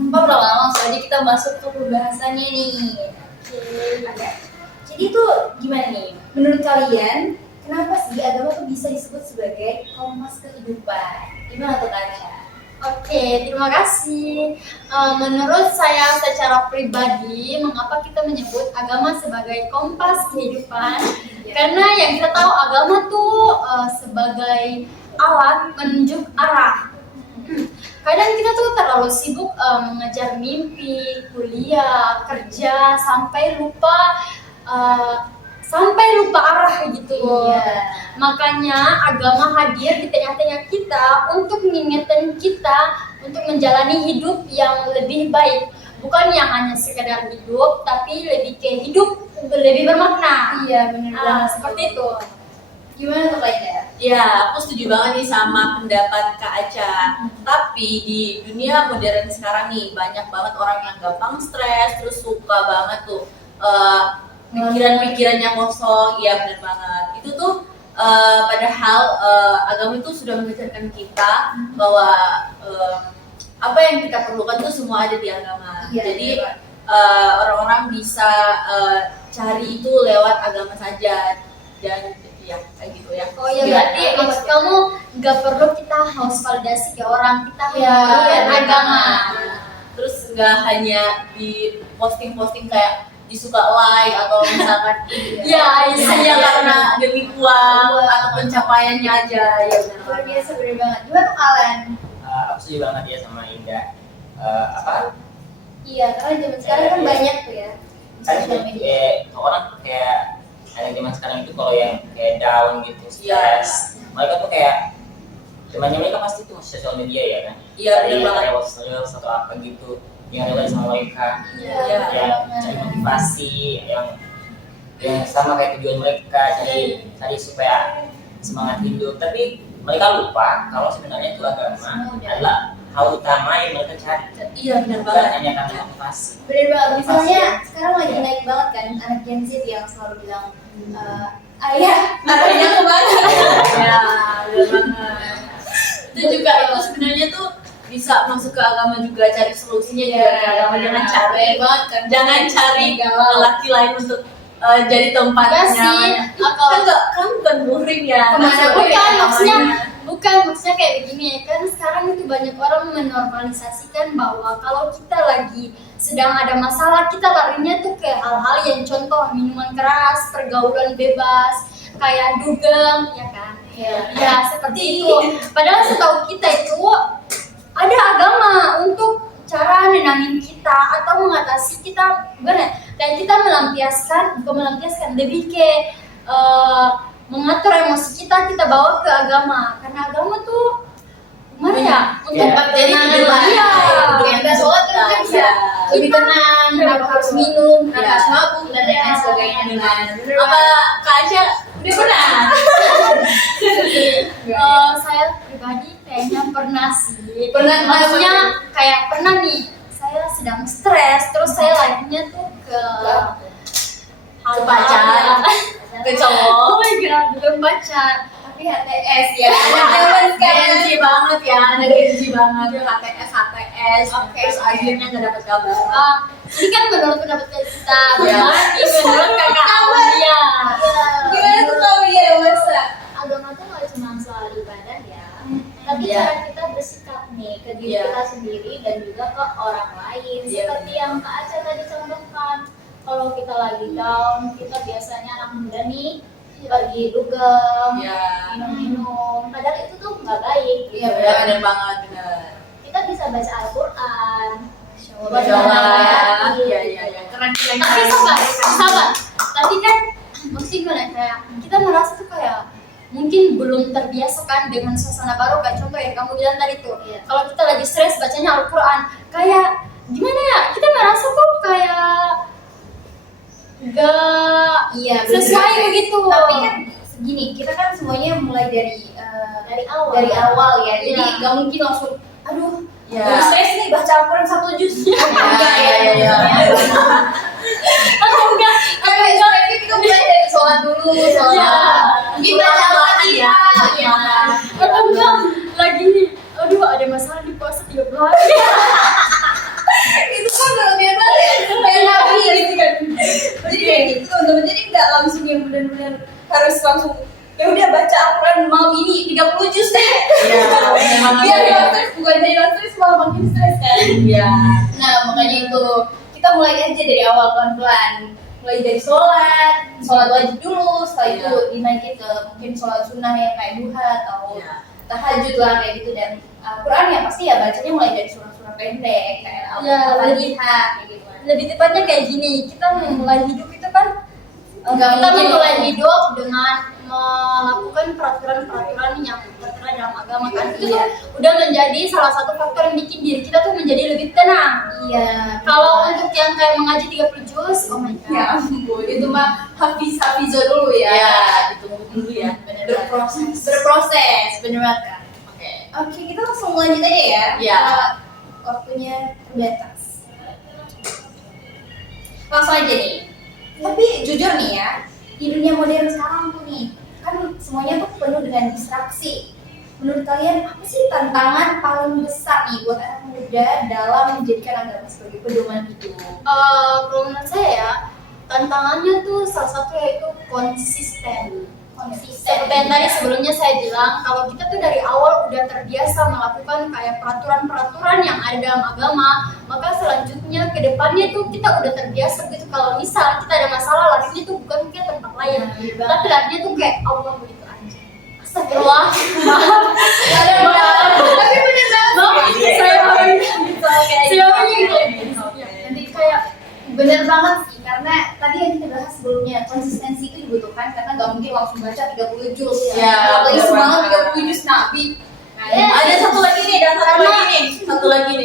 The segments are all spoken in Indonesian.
tanpa berlama-lama, langsung aja kita masuk ke pembahasannya nih. Oke. Jadi tuh gimana nih? Menurut kalian, kenapa sih agama tuh bisa disebut sebagai kompas kehidupan? Gimana tuh Kaca? Oke, terima kasih. Menurut saya secara pribadi, mengapa kita menyebut agama sebagai kompas kehidupan? Karena yang kita tahu agama tuh sebagai alat menunjuk arah. Kadang kita tuh terlalu sibuk mengejar mimpi, kuliah, kerja, sampai lupa arah gitu. Makanya agama hadir di tengah-tengah kita untuk mengingatkan kita untuk menjalani hidup yang lebih baik. Bukan yang hanya sekedar hidup, tapi lebih ke hidup lebih bermakna. Iya, benar banget. Seperti itu. Gimana tuh Kaca? Ya, aku setuju banget nih sama pendapat Kak Aca. Tapi di dunia modern sekarang nih banyak banget orang yang gampang stres, terus suka banget tuh pikiran-pikirannya kosong. Ya benar banget. Itu tuh padahal agama itu sudah mengajarkan kita bahwa apa yang kita perlukan tuh semua ada di agama. Iya, Jadi iya. orang-orang bisa cari itu lewat agama saja, dan ya kayak gitu ya. Oh ya, berarti maksud kamu nggak perlu kita harus validasi ke orang, kita Iya, menggunakan iya, agama. Terus nggak hanya di posting-posting kayak disuka like atau misalkan Ya, hanya karena demi uang atau pencapaiannya aja. Ya benar Luar banget. biasa, bener banget. Gimana tuh Alan? Aku setuju banget ya sama Indah. Iya, karena zaman sekarang kan banyak tuh ya sosial media. Orang kayak anak zaman sekarang itu kalau yang kayak down gitu, Iya. stres, mereka tuh kayak temannya mereka pasti tuh sosial media ya kan. Iya, benar banget. Kayak reels atau apa gitu yang relate sama mereka, Iya, yang cari motivasi, yang sama kayak tujuan mereka, cari supaya semangat hidup. Tapi mereka lupa kalau sebenarnya itu agama adalah hal utama yang mereka cari. Iya benar Bukan banget. hanya karena motivasi. Bener banget, misalnya sekarang lagi Iya. naik banget kan anak Gen Z yang selalu bilang ayah Arahnya kemana? Ya. Ya benar banget. Itu juga itu sebenarnya tuh bisa masuk ke agama juga, cari solusinya juga ke agama. Jangan cari banget kan, jangan cari galau. laki lain untuk jadi tempatnya. Enggak sih, Kan bukan muring ya. Kemana bukan ya, maksudnya kayak begini kan, sekarang itu banyak orang menormalisasikan bahwa kalau kita lagi sedang ada masalah, kita larinya tuh ke hal-hal yang contoh minuman keras, pergaulan bebas, kayak dugem, ya kan? Ya seperti itu. Padahal setahu kita itu ada agama untuk cara nenangin kita atau mengatasi kita, benar? Dan kita bukan lebih ke mengatur emosi kita bawa ke agama, karena agama tuh gimana ya, untuk Jadi tenang, iya. Kita sholat kan kita bisa lebih tenang, kenapa harus minum, kenapa harus mabuk dan lain sebagainya. Apa Kak Aca udah pernah? Saya pribadi kayaknya pernah sih. Pernah, Maksudnya kayak pernah nih, saya sedang stres, terus saya larinya tuh ke Ke pacar, ke cowok. Oh my god, bukan pacar. Tapi HTS ya, zaman sekarang. Genji banget ya, ada genji banget. HTS, terus akhirnya nggak dapat kabar. Ini kan menurut pendapat kita, Iya. berarti menurut kakak Aulia. Gimana tuh kamu ya, masa? Agama tuh nggak cuma soal ibadah ya, tapi Iya. cara kita bersikap nih ke diri Iya. kita sendiri dan juga ke orang lain. Iya. Seperti yang Kak Aca tadi contohkan, kalau kita lagi down, kita biasanya anak muda nih pergi dugem, Iya. minum-minum, padahal itu tuh nggak baik. Iya, Benar banget, benar. Kita bisa baca Al-Quran, Masya Allah. Iya. Keren. Tapi sabar. Tapi kan maksudnya gimana, kayak kita merasa tuh kayak mungkin belum terbiasa kan dengan suasana baru, kayak contoh yang kamu bilang tadi tuh. Iya. Kalau kita lagi stres bacanya Al-Quran, kayak gimana ya, kita merasa tuh kayak gak Iya, sesuai bener. begitu. Tapi kan gini, kita kan semuanya mulai dari dari awal. ya. Jadi Iya. nggak mungkin langsung, aduh, Iya. lagi stres nih baca Al-Quran 1 juz. Enggak ya. Iya. Atau enggak, Kalau stresnya kita mulai dari sholat dulu, sholat. Iya. Mungkin baca Al-Fatihah. Iya. atau enggak lagi, aduh ada masalah di puasa 3 hari. 30 juz deh. Iya, memang Biar ada. nggak stres, bukan jadi nggak stres malah makin stres kan. Iya. Nah makanya itu kita mulai aja dari awal pelan-pelan, mulai dari sholat wajib dulu, setelah itu dinaikin ke mungkin sholat sunnah yang kayak duha atau Iya. tahajud lah kayak gitu, dan Quran ya pasti ya bacanya mulai dari surah-surah pendek kayak Ya, Al-Fatihah kayak gitu kan. Lebih tepatnya kayak gini, kita memulai hidup itu kan Nggak kita mungkin memulai ya. hidup dengan melakukan peraturan-peraturan yang tertera dalam agama kan. Itu tuh udah menjadi salah satu faktor yang bikin diri kita tuh menjadi lebih tenang. Iya. Kalau untuk yang kayak mengaji 30 juz, oh my god. ya ampun, itu mah hafizo dulu ya. Iya, ditunggu dulu ya. Bener. Berproses. Bener banget kan. Oke. Oke, kita langsung lanjut aja ya. Iya. Waktunya terbatas. Langsung aja nih. Tapi jujur nih ya, di dunia modern sekarang tuh nih, kan semuanya tuh penuh dengan distraksi. Menurut kalian apa sih tantangan paling besar nih buat anak muda dalam menjadikan agama sebagai pedoman hidup? Kalau menurut saya ya, tantangannya tuh salah satu yaitu konsisten. Seperti yang tadi sebelumnya saya bilang, kalau kita tuh dari awal udah terbiasa melakukan kayak peraturan-peraturan yang ada dalam agama, maka selanjutnya ke depannya tuh kita udah terbiasa gitu. Kalau misal kita ada masalah, larinya tuh bukan ke tempat lain, tapi larinya tuh kayak Allah begitu aja. Astagfirullah. Tapi bener banget. Nanti kayak bener banget sih, karena tadi yang kita bahas sebelumnya, konsistensi itu dibutuhkan karena nggak mungkin langsung baca 30 juz Ya, apalagi bener semangat banget. 30 juz Nabi. Ada satu lagi nih, satu lagi nih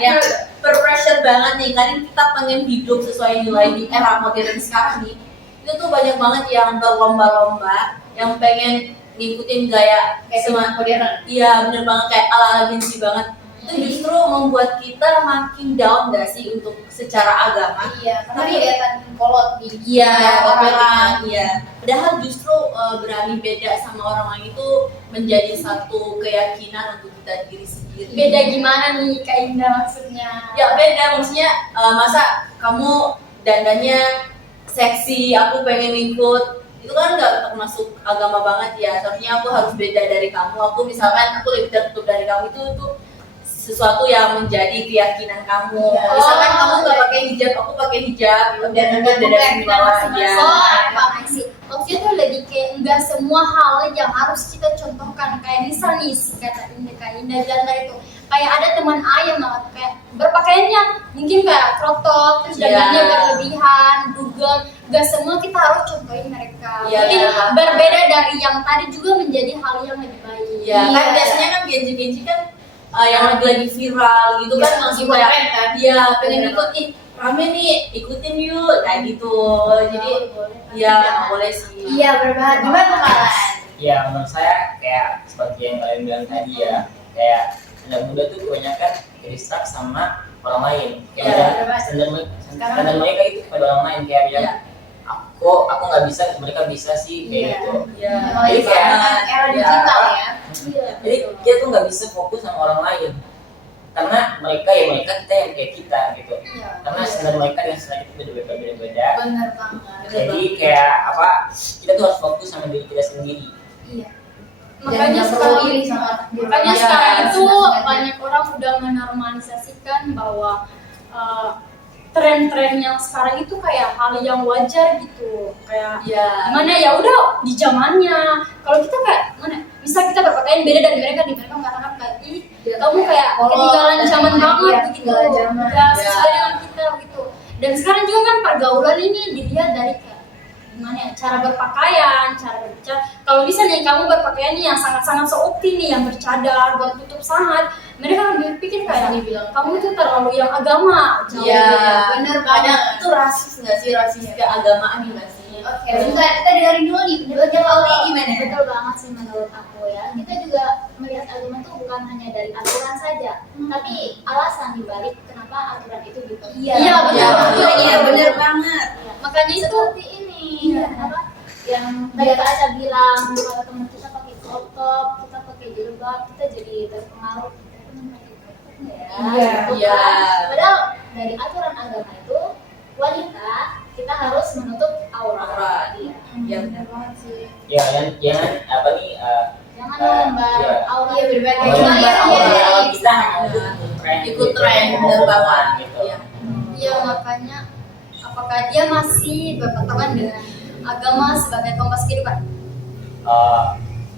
yang berpressure banget nih. Kadang kita pengen hidup sesuai nilai di era modern sekarang nih. Itu tuh banyak banget yang berlomba-lomba, yang pengen ngikutin gaya modern. Iya, bener banget kayak ala-ala Gen Z banget. Itu justru membuat kita makin down gak sih untuk secara agama? Iya, karena kelihatan kolot di Iya, orang. orang, iya. Padahal justru berani beda sama orang lain itu menjadi satu keyakinan untuk kita diri sendiri. Beda gimana nih Kak Indah maksudnya? Ya beda, maksudnya masa kamu dandannya seksi, aku pengen ikut. Itu kan nggak termasuk agama banget ya. Seharusnya aku harus beda dari kamu. Aku misalkan aku lebih tertutup dari kamu, itu tuh sesuatu yang menjadi keyakinan kamu. Ya. Misalkan Oh, kamu nggak iya. pakai hijab, aku pakai hijab, dan Dan enggak tergantung dari keyakinan bawah masing-masing. ya. Oh, paham sih. Maksudnya tuh lebih kayak enggak semua hal yang harus kita contohkan. Kayak misal nih si kata Indah, Kak Indah bilang tadi itu, kayak ada teman A yang malah kayak berpakaiannya mungkin kayak crop top, terus Iya. dandannya berlebihan, dugem. Enggak semua kita harus contohin mereka. Iya, Mungkin iya. berbeda dari yang tadi juga menjadi hal yang lebih baik. Ya, kan Iya. biasanya kan genji-genji kan yang lagi viral gitu kan, Iya, langsung ikut kayak tren kan? dia pengen Bener. ikut, ih rame nih, ikutin yuk, kayak gitu. Jadi ya nggak boleh sih. Iya, berbahaya. Gimana kalian? Ya menurut saya kayak seperti yang kalian bilang tadi ya, kayak anak muda tuh kebanyakan distract sama orang lain. Kayak Iya, udah bener. standar mereka itu kepada orang lain kayak bilang, Iya. aku nggak bisa, mereka bisa sih kayak Iya. gitu. Ya, Apalagi Jadi kayak sekarang kan era ya, digital ya. Jadi dia tuh nggak bisa fokus sama orang lain karena mereka ya mereka, kita yang kayak kita gitu. Iya. Karena standar mereka dengan standar kita beda-beda. Bener banget. Jadi kayak apa? Kita tuh harus fokus sama diri kita sendiri. Iya. Makanya Jangan sekarang perlu iri sama Makanya Iya, sekarang itu sengaja. banyak orang udah menormalisasikan bahwa tren-tren yang sekarang itu kayak hal yang wajar gitu. Kayak ya. gimana ya udah di zamannya. Kalau kita kayak mana bisa kita berpakaian beda dari mereka, di mereka mengatakan kayak ih kamu kayak Kolot, ketinggalan dan zaman lain-lain, banget iya, gitu. ketinggalan zaman. Udah Ya. sesuai dengan kita gitu. Dan sekarang juga kan pergaulan ini dilihat dari kayak gimana ya, cara berpakaian, cara berbicara. Kalau misalnya kamu berpakaian nih yang sangat-sangat seopti nih, yang bercadar, bertutup sangat, mereka lebih pikir kayak dibilang kamu itu terlalu yang agama. Jauh Iya, beda. bener Kadang banget. itu rasis nggak sih, rasis keagamaan nggak sih? Oke, bentar kita dengerin dulu nih penjelasan Lauli gimana? Betul banget sih menurut aku ya. Kita juga melihat agama itu bukan hanya dari aturan saja, tapi alasan dibalik kenapa aturan itu dibuat. Iya, Iya, betul. betul. Iya, bener banget. Makanya itu Seperti ini, Iya. apa? Yang tadi Kak Aca bilang kalau teman kita pakai crop top, kita pakai jilbab, kita jadi terpengaruh. Ya, Iya. gitu Iya. kan. Padahal dari aturan agama itu wanita kita harus menutup aurat. Aurat. Iya. Ya, Bener banget sih. Ya jangan apa nih Jangan menebar Iya. aura. Iya, berbeda. Oh, Cuma iya, ya, iya, iya. kalau kita hanya Ikut tren, bener banget. gitu. Iya. Iya, makanya apakah dia masih berpatokan dengan agama sebagai kompas kehidupan? Oh,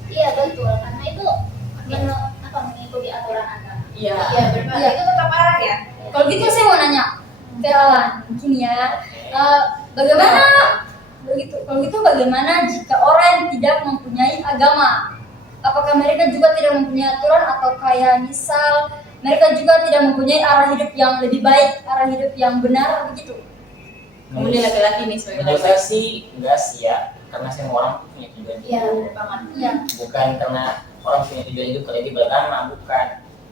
Iya betul, karena itu mengikuti aturan agama. Iya. Iya, berbeda. Iya. Itu tetap arah ya. Kalau gitu saya mau nanya ke Alan, gini ya, bagaimana begitu? Kalau gitu bagaimana jika orang tidak mempunyai agama? Apakah mereka juga tidak mempunyai aturan atau kayak misal mereka juga tidak mempunyai arah hidup yang lebih baik, arah hidup yang benar begitu? Kamu ini laki-laki nih sebagai menurut laki-laki. saya sih enggak sih ya, karena semua orang punya tujuan Iya, hidup. bener banget. Iya. Bukan karena orang punya tujuan hidup kalau dia beragama, bukan.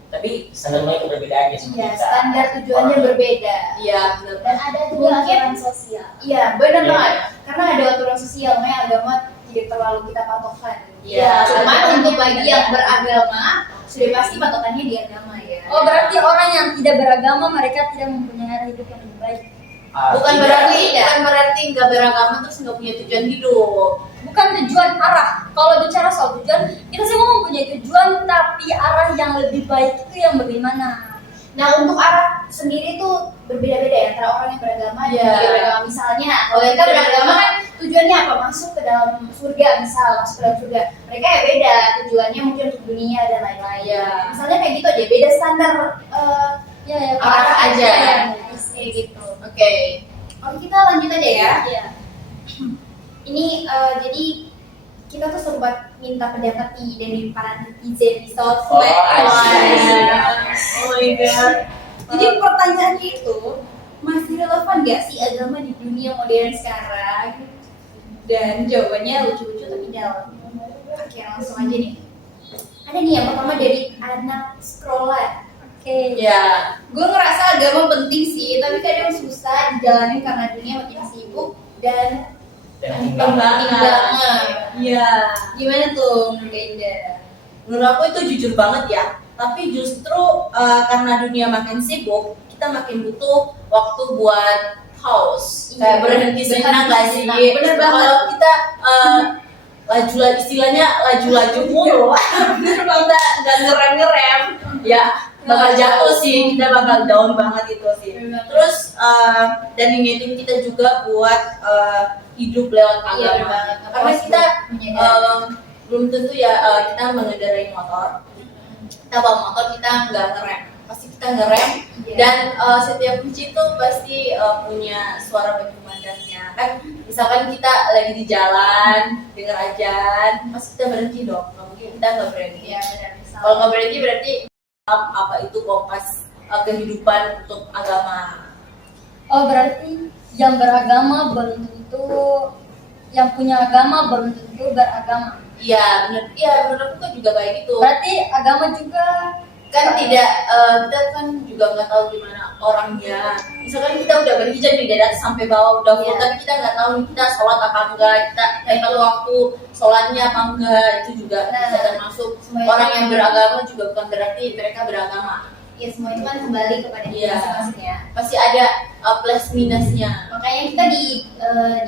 Tapi standar mereka berbeda aja sama Iya, kita. standar tujuannya Orang- berbeda. Iya, bener Dan banget. ada juga Mungkin- aturan sosial. Iya, benar Iya. banget. Karena ada aturan sosial, makanya agama tidak terlalu kita patokan. Iya, Cuma benar. untuk bagi yang beragama, sudah pasti patokannya di agama ya. Oh, berarti orang yang tidak beragama mereka tidak mempunyai arah hidup yang lebih baik. Bukan tidak. berarti nggak beragama terus nggak punya tujuan hidup. Bukan tujuan, arah. Kalau bicara soal tujuan, kita semua mempunyai tujuan, tapi arah yang lebih baik itu yang bagaimana? Nah, untuk arah sendiri tuh berbeda-beda ya antara orang yang beragama dan Iya. yang tidak beragama. Misalnya, kalau kita beragama kan tujuannya apa? Masuk ke dalam surga, misal masuk ke dalam surga. Mereka ya beda, tujuannya mungkin untuk dunia dan lain-lain. Iya. Misalnya kayak gitu aja, beda standar Ya, Arah aja. ya. Kayak gitu. Oke. Oke, kita lanjut aja ya. Iya. Ini jadi kita tuh sempat minta pendapat nih dari para netizen di Oh, sosmed. I see. Oh my god. Jadi pertanyaannya itu masih relevan gak sih agama di dunia modern sekarang? Dan jawabannya lucu-lucu tapi dalam. Oke, langsung aja nih. Ada nih yang pertama dari anak scrollan. Oke. Ya. Gue ngerasa agama penting sih, tapi kadang susah dijalanin karena dunia makin sibuk dan Dan penting banget. Iya. Gimana tuh menurut Kak Indah? Menurut aku itu jujur banget ya. Tapi justru karena dunia makin sibuk, kita makin butuh waktu buat pause. Kayak Iya. berhenti sejenak nggak sih? Bener banget. Kalau kita laju istilahnya laju-laju mulu, kita nggak ngerem-ngerem, ya bakal jatuh sih. Kita bakal down banget itu sih. Bener banget. Terus dan ngingetin kita juga buat hidup lewat Iya, agama. bener banget. Karena kita menyadari. belum tentu ya kita mengendarai motor. Kita bawa motor kita nggak ngerem, pasti kita ngerem. Iya. Dan setiap kunci itu pasti punya suara berkumandangnya kan. Misalkan kita lagi di jalan denger ajan, pasti kita berhenti dong. Nggak mungkin kita nggak berhenti. Iya, benar. Kalau nggak berhenti berarti apa itu kompas kehidupan untuk agama. Oh, berarti yang beragama belum tentu, yang punya agama belum tentu beragama. Iya benar. Iya menurut aku kan juga kayak gitu. Berarti agama juga Kan tidak kita kan juga nggak tahu gimana orangnya. Misalkan kita udah berhijab nih dari atas sampai bawah udah full, Iya. tapi kita nggak tahu nih kita sholat apa enggak, kita nggak tahu waktu sholatnya apa enggak, itu juga Nah, bisa termasuk. semuanya- Orang yang beragama juga bukan berarti mereka beragama. Ya semua itu kan kembali kepada diri Iya. masing-masing ya. Pasti ada plus minusnya. Makanya kita di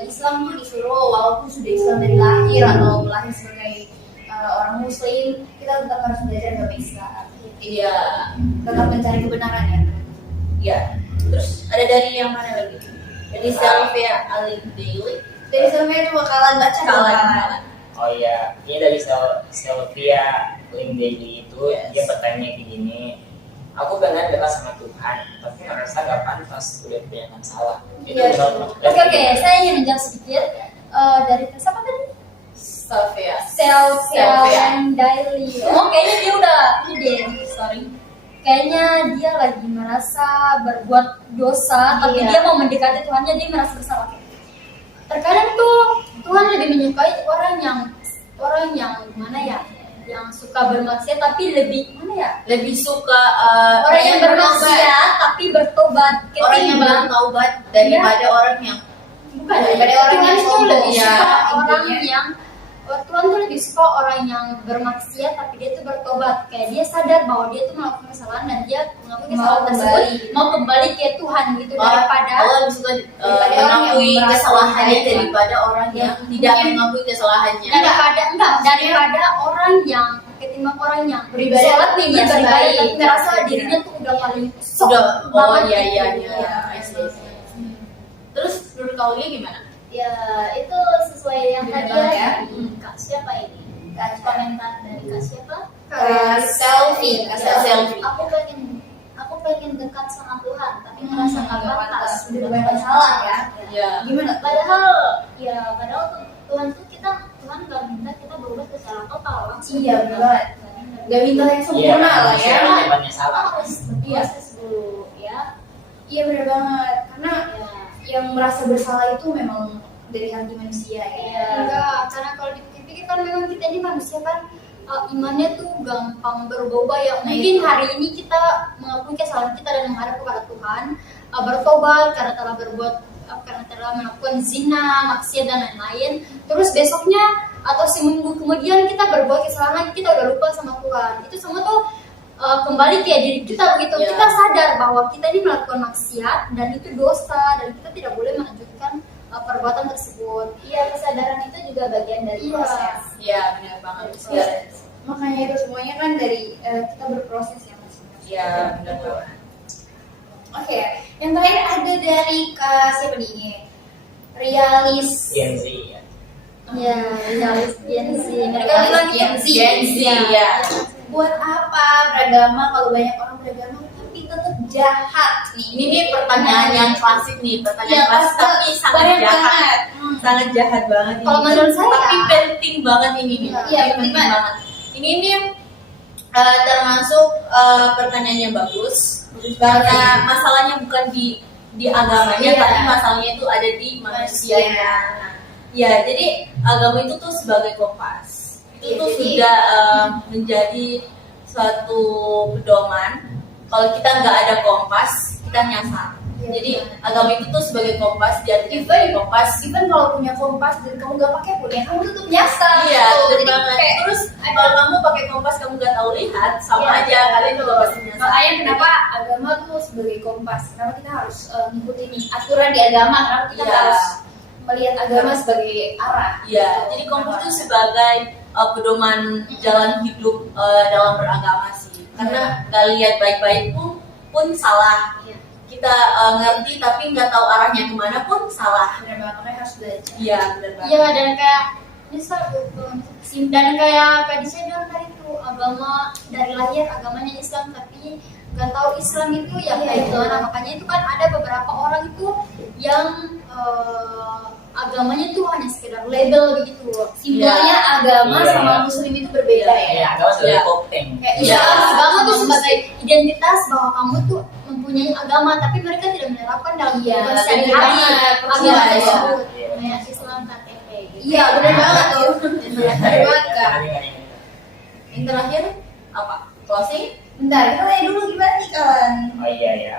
Islam tuh disuruh walaupun sudah Islam dari lahir atau lahir sebagai orang Muslim, kita tetap harus belajar agama Islam. Iya, Tetap mencari kebenaran ya. iya. Terus ada dari yang mana lagi? Dari Selvia Alin Daily. Dari Islamnya itu bakalan baca Kawan. Oh iya, ini dari Sylvia Link Daily itu dia bertanya kayak gini. Aku pengen dekat sama Tuhan, tapi merasa gak pantas udah kebanyakan salah. Itu Iya. menurut- Oke, saya ingin menjawab sedikit dari siapa tadi? Selvia. Self Daily. Oh, kayaknya dia udah ini deh, sorry. Kayaknya dia lagi merasa berbuat dosa, tapi Iya. dia mau mendekati Tuhannya, dia merasa bersalah. Terkadang tuh Tuhan lebih menyukai orang yang gimana ya, yang suka bermaksiat tapi lebih mana ya? Lebih suka Orang yang bermaksiat tapi bertobat. orang yang Ketimbang- bertaubat daripada orang yang bukan daripada orang Tuhan yang tuh sombong, lebih ya, suka orang intinya. yang Tuhan tuh lebih suka orang yang bermaksiat tapi dia tuh bertobat, kayak dia sadar bahwa dia tuh melakukan kesalahan dan dia mengakui kesalahan tersebut, mau kembali ke Tuhan gitu, daripada Allah lebih suka daripada orang yang mengakui merasa kesalahannya baik. daripada orang yang tidak mengakui kesalahannya. daripada orang yang ketimbang orang yang Beribadah sholat nih, biasa beribadah baik. tapi merasa dirinya tuh udah paling sok Udah, oh banget iya gitu. iya Iya. iya. I see, I see. Terus menurut Kaulia gimana? Ya itu sesuai yang Bener tadi banget ya. ya. Kak siapa ini? Kak komentar dari Kak siapa? Selfie, Selfie. Aku pengen dekat sama Tuhan, tapi merasa nggak pantas. Udah banyak salah ya. Ya. Gimana? Padahal tuh Tuhan nggak minta kita berubah secara total langsung. Iya, bener banget. Gak minta yang Iya, sempurna lah manusia ya. banyak salah. Harus berproses dulu ya. Iya bener banget. Karena Ya. yang merasa bersalah itu memang dari hati manusia ya. Iya. Enggak, karena kalau dipikir-pikir kan memang kita ini manusia kan imannya tuh gampang berubah-ubah ya. Nah, Mungkin itu. hari ini kita mengakui kesalahan kita dan menghadap kepada Tuhan, bertobat karena telah berbuat karena telah melakukan zina, maksiat dan lain-lain. Terus besoknya atau seminggu kemudian kita berbuat kesalahan lagi, kita udah lupa sama Tuhan. Itu semua tuh kembali ke diri kita begitu. Ya. Kita sadar bahwa kita ini melakukan maksiat dan itu dosa dan kita tidak boleh melanjutkan perbuatan tersebut. Iya, kesadaran itu juga bagian dari Iya. proses. Iya, benar banget. Iya. Makanya itu semuanya kan dari kita berproses ya masing-masing. Iya, benar banget. Oke, yang terakhir ada dari Kak siapa nih? Realis. Gen Z ya. Ya, Gen Z. Mereka Realis bilang Gen Z. Gen Z, ya. Buat apa beragama kalau banyak orang beragama tapi tetap jahat nih? Ini nih pertanyaan yang klasik nih, pertanyaan Iya, klasik tapi sangat banyak jahat. banget. Sangat jahat banget ini. Kalau menurut saya, tapi penting banget ini nih. Iya, Ini penting banget. Ini nih termasuk pertanyaan yang bagus. banget. Karena masalahnya bukan di agamanya, Iya. tapi masalahnya itu ada di manusianya. Ya, jadi agama itu tuh sebagai kompas. Itu Iya, tuh jadi- sudah menjadi suatu pedoman. Kalau kita nggak ada kompas, kita nyasar. Iya, Jadi benar. agama itu tuh sebagai kompas, diartikan Even- sebagai kompas. Even kalau punya kompas dan kamu gak pakai pun ya kamu tetap nyasar. Iya, gitu. betul Jadi banget. kayak Terus kalau kamu pakai kompas kamu nggak tahu lihat, sama Iya, aja kalian juga pasti nyasar. makanya kenapa agama tuh sebagai kompas. Kenapa kita harus ngikutin aturan di agama? Kenapa kita Iya. harus melihat agama sebagai arah? Iya, gitu. jadi kompas itu sebagai pedoman jalan hidup dalam beragama sih. Karena nggak lihat baik-baik pun salah. Iya. Kita ngerti tapi nggak tahu arahnya kemana pun salah. Benar banget, makanya harus belajar. Iya, benar banget. Iya, dan kayak misal dan kayak saya bilang tadi tuh agama dari lahir agamanya Islam tapi nggak tahu Islam itu yang Iya, kayak iya. gimana. Makanya itu kan ada beberapa orang itu yang agamanya tuh hanya sekedar label begitu. Simbolnya agama Iya. sama muslim itu berbeda ya. Iya, agama sebagai Iya. topeng. Kayak Iya. Islam Agama tuh sama sebagai identitas bahwa kamu tuh mempunyai agama tapi mereka tidak menerapkan dalam Iya, kehidupan bener sehari-hari banget. agama Iya, tersebut. iya. Kayak Islam KTP gitu. Iya, benar banget tuh. Benar banget Kak. Yang terakhir apa? Closing? Bentar, kita tanya dulu gimana nih kawan? Oh iya ya.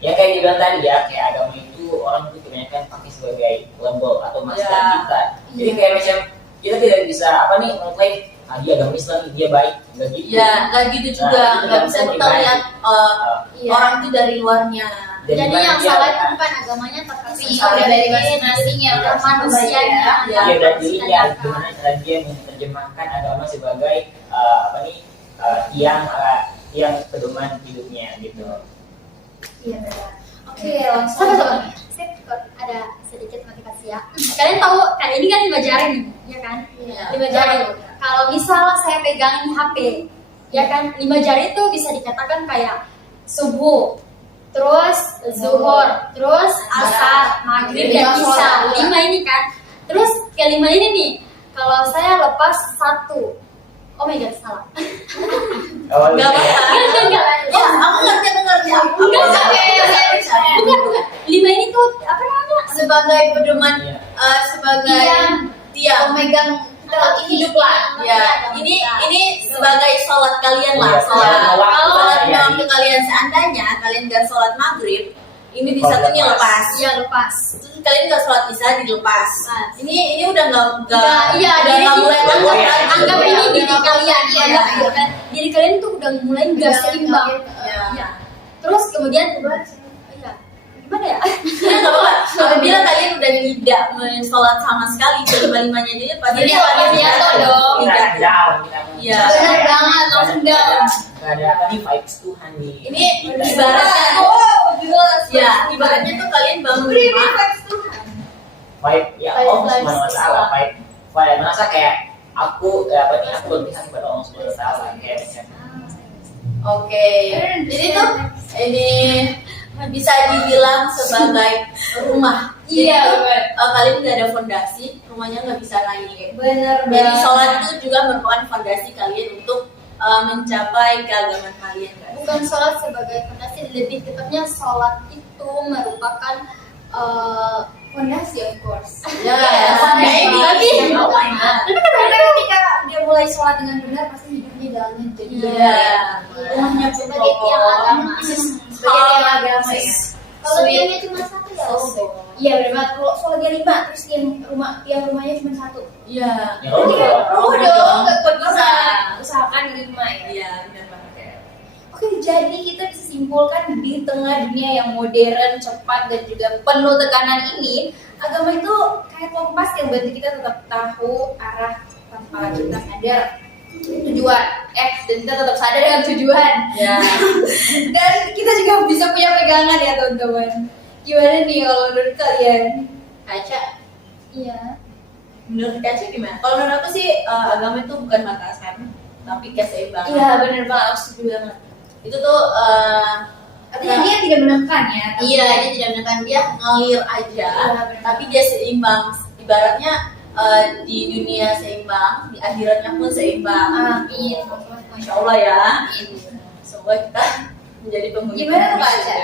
Ya kayak dibilang tadi ya, kayak agama itu orang tuh kebanyakan pakai sebagai label atau masker Ya. kita. Jadi kayak macam kita tidak bisa apa nih mengklaim dia agama Islam dia baik, enggak gitu. Ya, nggak gitu juga. Nah, Nggak itu bisa kan kita pribadi. lihat Iya. orang itu dari luarnya. Dan Jadi bukan yang dia, salah itu kan? bukan agamanya tapi Tapi salah udah dari masing-masing ya, dari manusianya. Ya. Iya, dan harus dirinya ditanyakan. gimana cara dia menerjemahkan agama sebagai apa nih tiang pedoman hidupnya gitu. Iya benar. Oke, langsung. Sabar. Saya ada sedikit motivasi ya. Kalian tahu kayak ini kan 5 jari nih, ya kan? Iya. 5 jari. Kalau misal saya pegang ini HP, ya kan? 5 jari itu bisa dikatakan kayak subuh, terus zuhur, terus asar, maghrib dan isya. 5 ini kan. Terus kelima ini nih, kalau saya lepas 1. Oh my god, salah. Oh, Nggak iya. apa-apa. Enggak. Oh, aku ngerti. Enggak, Bukan. 5 ini tuh apa namanya? Sebagai pedoman, Iya. sebagai tiang. Memegang hidup lah. Ya, ini sebagai sholat kalian lah, Iya, sholat. sholat waktu Kalau sholat kalian. lima waktu kalian seandainya kalian nggak sholat maghrib, ini di Oh, satunya lepas. lepas. Iya, lepas. Terus kalian nggak sholat isya dilepas. Lepas. Ini udah nggak Iya, udah diri nggak mulai anggap, anggap lagi. anggap Udah ini nggak diri mau. kalian, Iya, anggap iya. gitu kan. Diri kalian tuh udah mulai nggak seimbang. Iya. Ya. Terus kemudian iya. Gimana ya? Ya nggak apa-apa. apabila kalian udah tidak sholat sama sekali kelima-limanya jadi pasti Jadi kalian orang jatuh dong. tidak. down kita Iya. Benar banget, langsung down. nggak ada apa nih vibes Tuhan nih. Ini ibaratnya jelas. ya ibaratnya tuh kalian bangun rumah Vibe ya Vibe Allah life subhanahu wa ta'ala. Vibe merasa kayak aku aku berpihak kepada Allah subhanahu wa ta'ala kayak macam oke jadi tuh ini bisa dibilang sebagai rumah. Iya, Jadi tuh, bener. kalian nggak ada fondasi rumahnya nggak bisa naik. Bener Jadi banget. sholat itu juga merupakan fondasi kalian untuk mencapai keagamaan kalian guys. Bukan sholat sebagai fondasi, lebih tepatnya sholat itu merupakan Fondasi of course. Ya, maybe. tapi oh my god. Karena ketika dia mulai sholat dengan benar pasti hidupnya jalannya jadi Iya. rumahnya pun Sebagai tiang agama. sebagai tiang agama ya. Kalau tiangnya cuma satu ya. Iya benar banget. Kalau sholatnya 5 terus tiang rumahnya cuma 1. Iya. ya Allah. Oh dong, nggak kuat Bisa. banget. Usahakan 5 ya. Iya, benar banget. Oke, jadi kita bisa simpulkan di tengah dunia yang modern, cepat dan juga penuh tekanan ini, agama itu kayak kompas yang bantu kita tetap tahu arah tanpa kita sadar tujuan. Dan kita tetap sadar dengan tujuan. Ya. Dan kita juga bisa punya pegangan ya teman-teman. Gimana nih kalau menurut kalian? Kaca, Iya. menurut Kaca gimana? Kalau menurut aku sih agama itu bukan batasan, tapi keseimbangan. Iya benar banget, aku setuju banget. Itu tuh Artinya dia tidak menekan ya. tapi- iya dia tidak menekan, dia ngalir aja, Iya, benar. tapi dia seimbang. Ibaratnya di dunia seimbang, di akhiratnya pun seimbang. Amin. Masya Allah ya. Semoga kita menjadi penghuni. Gimana tuh, Kak surga. Aca?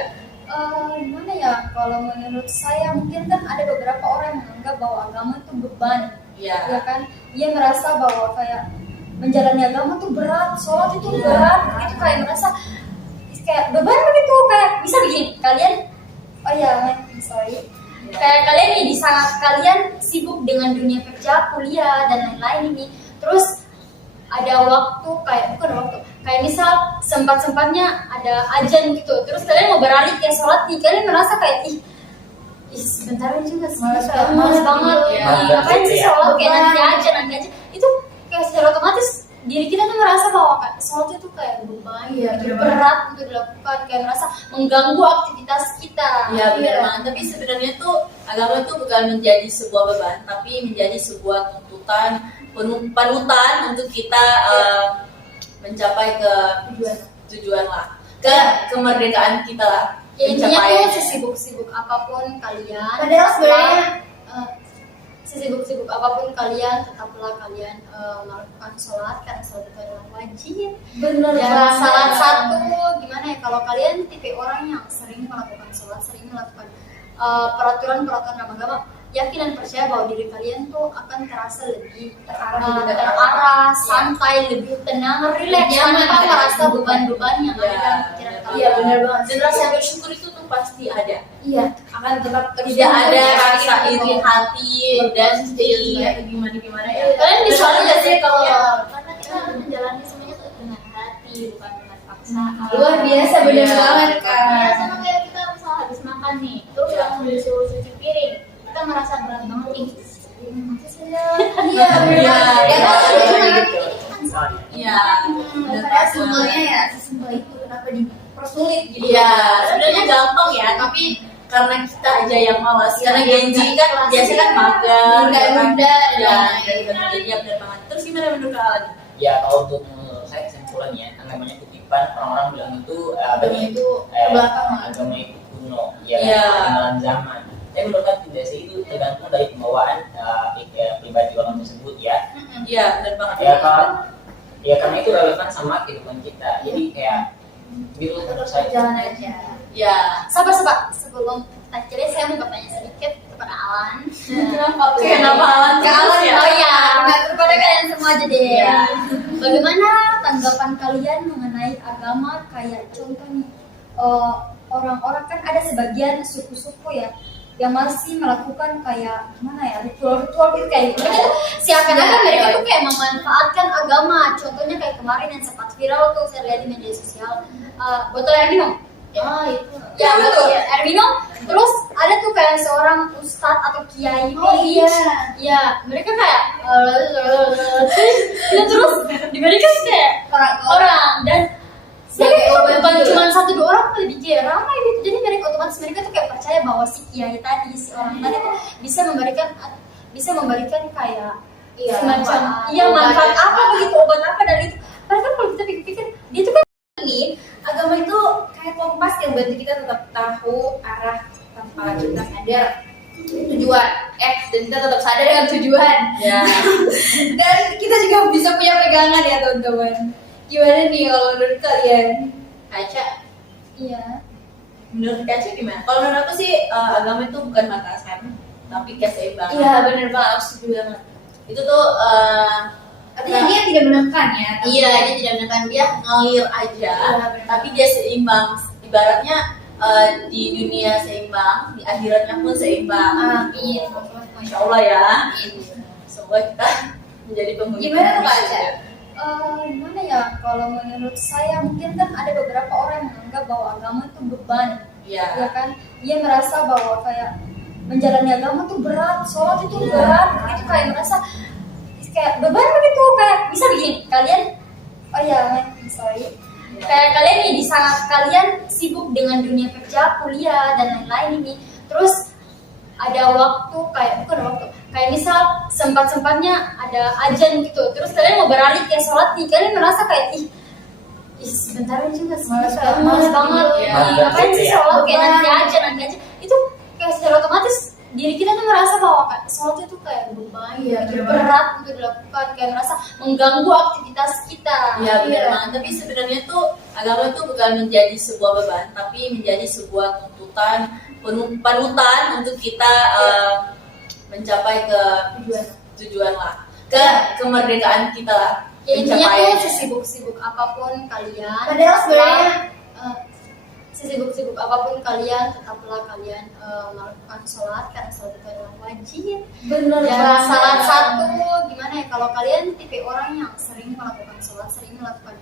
Gimana ya, kalau menurut saya mungkin kan ada beberapa orang yang menganggap bahwa agama itu beban, Iya. ya kan? Dia merasa bahwa kayak menjalani agama tuh berat, sholat itu Iya. berat, itu kayak merasa kayak beban begitu, kayak bisa begini, kalian, oh ya, sorry, kayak kalian nih di saat kalian sibuk dengan dunia kerja, kuliah dan lain-lain ini, terus ada waktu bukan waktu, kayak misal sempat-sempatnya ada ajan gitu, terus kalian mau beralih ke sholat nih, kalian merasa kayak ih sebentar juga sih, males banget, Ya. ngapain sih sholat kayak Beban. nanti aja, itu kayak secara otomatis diri kita tuh merasa bahwa sholat itu kayak beban, Iya, gitu, bener berat untuk dilakukan, kayak merasa mengganggu aktivitas kita. Iya benar banget. Tapi sebenarnya tuh agama itu bukan menjadi sebuah beban, tapi menjadi sebuah tuntutan, panutan untuk kita mencapai ke tujuan lah, ke kemerdekaan kita lah. Ya, intinya Pencapaiannya. tuh sesibuk-sibuk apapun kalian, Padahal sebenarnya sesibuk-sibuk apapun kalian, tetaplah kalian melakukan sholat karena sholat itu adalah wajib. bener Dan banget. salah satu gimana ya, kalau kalian tipe orang yang sering melakukan sholat, sering melakukan peraturan-peraturan agama, yakin dan percaya bahwa diri kalian tuh akan terasa lebih terarah, santai, lebih tenang, rileks, Nyaman, tanpa ya. merasa beban-beban yang ada Iya, dalam pikiran benar. kalian. Iya benar banget. Dan rasa bersyukur itu tuh pasti ada. Iya, akan tetap Tidak ada ya. rasa iri hati dan sedih atau gimana ya. Kalian bisa nggak sih kalau Karena kita menjalani semuanya tuh dengan hati, bukan dengan paksaan. Luar biasa bener Iya. banget Ya, kan. sama kayak kita misal habis makan nih, terus Iya. langsung disuruh cuci piring, kita merasa berat banget nih. Iya, Iya, ya iya. Iya. Iya. Padahal simpelnya ya sesimpel itu, kenapa dipersulit gitu? Iya, sebenarnya gampang ya, tapi karena kita aja yang malas. Karena Genji kan biasa kan makan, Nunda-nunda dan ya, lain-lain. dan jadi benar banget. Terus gimana menurut kalian? Ya kalau untuk menurut saya kesimpulannya namanya kutipan orang-orang bilang itu Agama itu terbelakang lah. agama itu kuno, ya Iya. ketinggalan zaman. Tapi menurut saya tidak sih, itu tergantung dari pembawaan pribadi orang tersebut ya. Iya, benar banget. Ya karena itu relevan sama kehidupan kita. Jadi kayak gitu menurut saya. Jalan aja. Ya. sabar sebelum kita cerita, saya mau bertanya sedikit kepada Alan. Kenapa Alan? Ke Alan, ya? oh ya, kepada kalian semua aja deh. Iya. Bagaimana tanggapan kalian mengenai agama, kayak contoh nih, orang-orang kan ada sebagian suku-suku ya yang masih melakukan kayak gimana ya, ritual-ritual gitu, kayak mereka tuh seakan-akan mereka tuh kayak memanfaatkan agama. Contohnya kayak kemarin yang sempat viral tuh saya lihat di media sosial, botol air minum. Ah, itu. Ya, betul. air minum, terus ada tuh kayak seorang ustadz atau kiai ya mereka kayak terus diberikan kayak orang dan bukan cuma satu dua orang kali dikira ramai gitu, jadi mereka otomatis mereka tuh kayak percaya bahwa si kiai tadi, si orang tadi tuh bisa memberikan kayak semacam manfaat apa begitu, obat apa dari itu. Padahal kalau kita pikir-pikir dia tuh kan Ini agama itu kayak kompas yang bantu kita tetap tahu arah tanpa kita sadar tujuan dan kita tetap sadar dengan tujuan Ya. dan kita juga bisa punya pegangan ya teman-teman. Gimana nih kalau menurut kalian? Aca, iya menurut Aca gimana? Kalau menurut aku sih agama itu bukan batasan, tapi keseimbangan. Iya benar banget, aku setuju banget. Itu tuh Artinya dia tidak menekan ya. tapi- iya, dia tidak menekan, dia ngalir aja, Iya, benar. tapi dia seimbang. Ibaratnya di dunia seimbang, di akhiratnya pun seimbang. Amin. Masya Allah ya. Semoga kita menjadi penghuni. Gimana tuh Kak Aca? gimana ya, kalau menurut saya mungkin kan ada beberapa orang yang menganggap bahwa agama itu beban, Iya. ya kan? Dia merasa bahwa kayak menjalani agama tuh berat, sholat itu berat, itu kayak merasa kayak beban begitu, kayak bisa begini kalian, kayak kalian nih di saat kalian sibuk dengan dunia kerja, kuliah dan lain-lain ini, terus ada waktu kayak misal sempat-sempatnya ada ajan gitu, terus kalian mau beralih ke sholat nih, kalian merasa kayak ih sebentar juga sih, malas banget, Iya. ngapain sih sholat, kayak nanti aja, itu kayak secara otomatis diri kita tuh merasa bahwa sholat itu kayak beban, gitu, berat untuk dilakukan, kayak merasa mengganggu aktivitas kita. Iya benar banget. Tapi sebenarnya tuh agama itu bukan menjadi sebuah beban, tapi menjadi sebuah tuntutan, panutan untuk kita mencapai ke tujuan lah, ke kemerdekaan kita lah. Ya, intinya pencapaiannya. tuh sesibuk-sibuk apapun kalian, Padahal sebenarnya sesibuk-sibuk apapun kalian, tetaplah kalian melakukan sholat, karena sholat itu adalah wajib. Benar Dan banget. salah satu gimana ya, kalau kalian tipe orang yang sering melakukan sholat, sering melakukan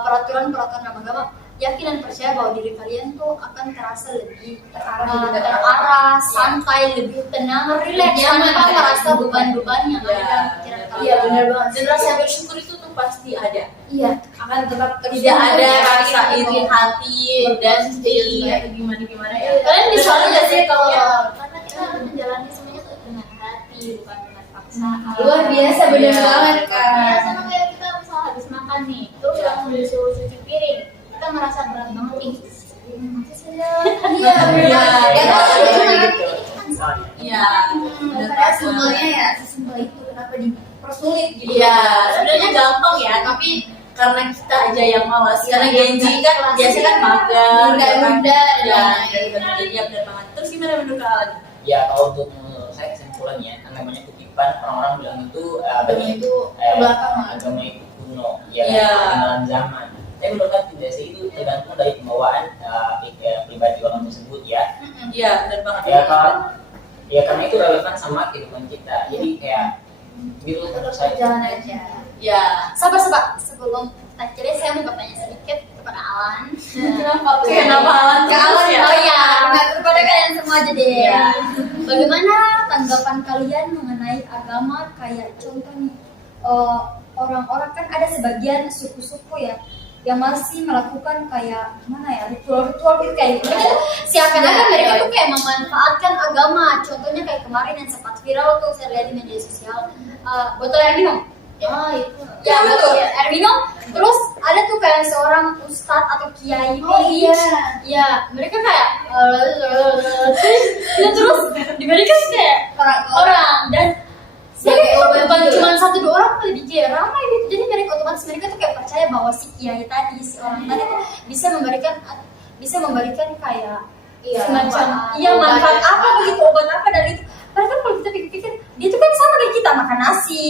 peraturan-peraturan agama, yakin dan percaya bahwa diri kalian tuh akan terasa lebih terarah, santai, lebih tenang, rileks, Nyaman, tanpa kan? merasa beban-beban yang ada Iya. dalam pikiran kalian. Iya benar banget. Dan rasa bersyukur itu tuh pasti ada. Iya, akan tetap terus Tidak ada ya, rasa gitu. iri hati dan sedih atau gimana ya. Kalian bisa lihat sih kalau Karena kita harus menjalani semuanya tuh dengan hati, bukan dengan paksaan. Luar biasa, benar Iya. banget Ya Kak. sama kayak kita misal habis makan nih, terus langsung disuruh cuci piring, kita merasa berat banget nih. Iya benar. Dan Iya. padahal simpelnya ya sesimpel itu, kenapa dipersulit gitu? Iya, sebenarnya gampang ya, tapi karena kita aja yang malas. Karena Genji kan biasa kan mager, Nunda-nunda, ya, dan jadi ya benar banget. Terus gimana menurut kalian? Ya kalau untuk menurut saya kesimpulannya, kan namanya kutipan, orang-orang bilang itu Agama itu terbelakang lah. agama itu kuno, ya Iya. ketinggalan zaman. Tapi menurut saya tidak sih, itu tergantung dari pembawaan pribadi orang tersebut ya. Iya, benar banget. Karena itu relevan sama kehidupan kita. Jadi kayak gitu menurut saya. Jalan aja. Ya. sabar sebelum akhirnya saya mau bertanya sedikit kepada Alan. Kenapa Alan Ke Alan ya? oh ya, kepada kalian semua aja deh. Iya. Bagaimana tanggapan kalian mengenai agama, kayak contoh nih, orang-orang kan ada sebagian suku-suku ya yang masih melakukan kayak gimana ya, ritual-ritual gitu, kayak mereka tuh seakan-akan mereka tuh kayak memanfaatkan agama. Contohnya kayak kemarin yang sempat viral tuh saya lihat di media sosial, botol air minum. itu. Ya betul, air minum. Terus ada tuh kayak seorang ustadz atau kiai, ya mereka kayak terus diberikan kayak orang dan bukan cuma satu dua orang kali dikira ramai gitu, jadi mereka otomatis mereka tuh kayak percaya bahwa si kiai tadi, si orang tadi tuh bisa memberikan kayak semacam manfaat apa begitu, obat apa dari itu. Padahal kalau kita pikir-pikir, dia tuh kan sama kayak kita makan nasi,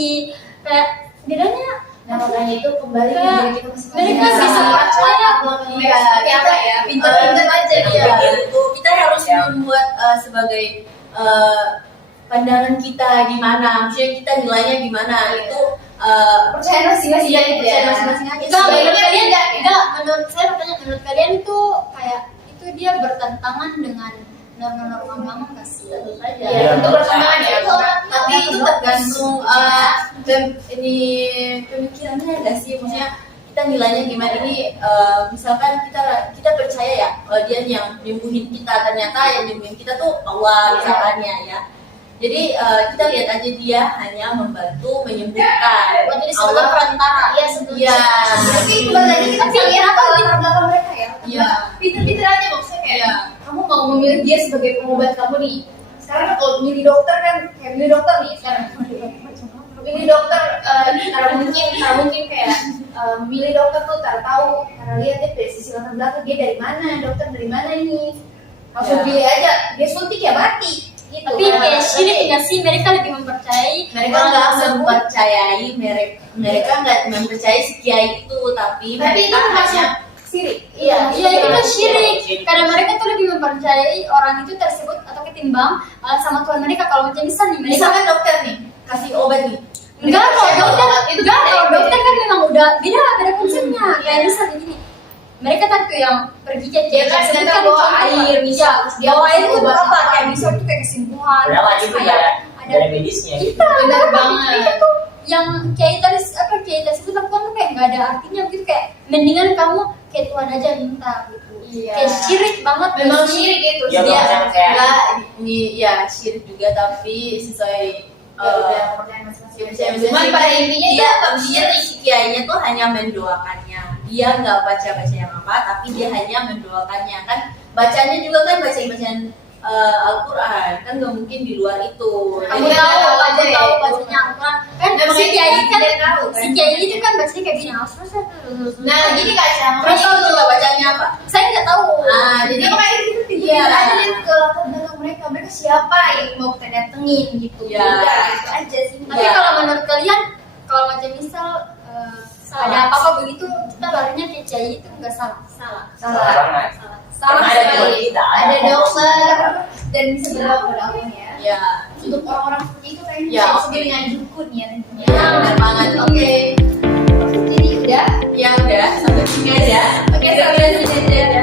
kayak bedanya Nah makanya itu kembali ke Kayak diri kita masing-masing. mereka bisa percaya Seperti apa ya? Pintar-pintar aja Iya, dia. itu kita harus membuat sebagai pandangan kita gimana, maksudnya kita nilainya gimana, itu Percaya masing-masing ya, Iya, percaya masing-masing aja. Enggak, menurut Sebaiknya kalian tidak ya? enggak, menurut saya bertanya, menurut kalian tuh kayak itu dia bertentangan dengan norma agama nggak sih? Iya, itu perkembangan ya. Tapi itu tergantung ini pemikirannya nggak sih, maksudnya kita nilainya gimana ini. Misalkan kita percaya ya dia yang nyembuhin kita, ternyata yang nyembuhin kita tuh Allah misalnya ya. Jadi kita lihat aja dia hanya membantu menyembuhkan. Jadi sebagai perantara. Iya sebetulnya. Iya. Tapi kembali lagi kita bisa lihat apa latar belakang mereka ya. Iya. Pinter-pinter aja maksudnya kayak Iya. kamu mau memilih dia sebagai pengobat kamu nih. Sekarang kan kalau milih dokter kan kayak milih dokter nih sekarang. Milih dokter karena mungkin kayak milih dokter tuh tahu karena lihat dia dari sisi latar belakang dia dari mana, dokter dari mana ini. Langsung Ya. pilih aja, dia suntik ya mati. Gitu. Tapi kayak syirik nggak sih? Mereka lebih mempercayai Mereka nggak mempercayai mereka nggak mempercayai si kiai itu, tapi itu mereka termasuk hanya sirik. Iya, itu kan syirik. Karena mereka tuh lebih mempercayai orang itu tersebut atau ketimbang sama Tuhan mereka. Kalau macam misalnya mereka misalkan dokter nih kasih obat nih. enggak, kalau dokter itu enggak, kan kalau beda. dokter kan memang udah beda konsepnya. Kayak misalnya gini, mereka kan tuh yang pergi ke Dia kan sebut ternyata bawa air, misal. dia bawa air itu Obat apa? apa. Kayak bisa itu kayak kesembuhan. Padahal terus itu kayak dari medisnya gitu. Kita Benar mereka banget. tuh yang kayak kiai tersebut lakukan tuh kayak nggak ada artinya gitu, kayak mendingan kamu kayak Tuhan aja minta gitu. Iya. Kayak syirik banget. Memang sih. syirik itu. Ya, Dia macam kayak- enggak ini ya syirik juga tapi sesuai Cuman pada intinya dia si kiainya tuh hanya mendoakannya. Dia nggak baca yang apa, tapi dia hanya mendoakannya kan. Bacanya juga kan bacaan Al-Quran kan nggak mungkin di luar itu. Kamu Jadi, tahu tahu aja aja tahu ya. bacanya Al-Quran kan Memang si itu kiai kan dia tahu, kan? si kiai itu kan bacanya kayak gini Nah, jadi Kaca, terus tahu juga bacanya apa? saya nggak tahu. Nah, jadi jadi makanya itu Iya. ada di ke latar belakang mereka siapa yang mau kita datengin gitu. Iya. Udah, itu aja sih. Tapi Iya. kalau menurut kalian, kalau macam misal ada apa-apa begitu, kita larinya ke kiai itu nggak salah. Salah. Salah banget. Salah Karena ada sekali. teman kita, Ada ada dokter dan bisa berdoa kepada Allah ya. ya, Untuk orang-orang seperti itu kayaknya Ya, bisa oke. disebut dengan dukun ya tentunya. ya benar banget. Oke, Jadi udah. ya udah sampai sini aja. Oke, sampai sini aja.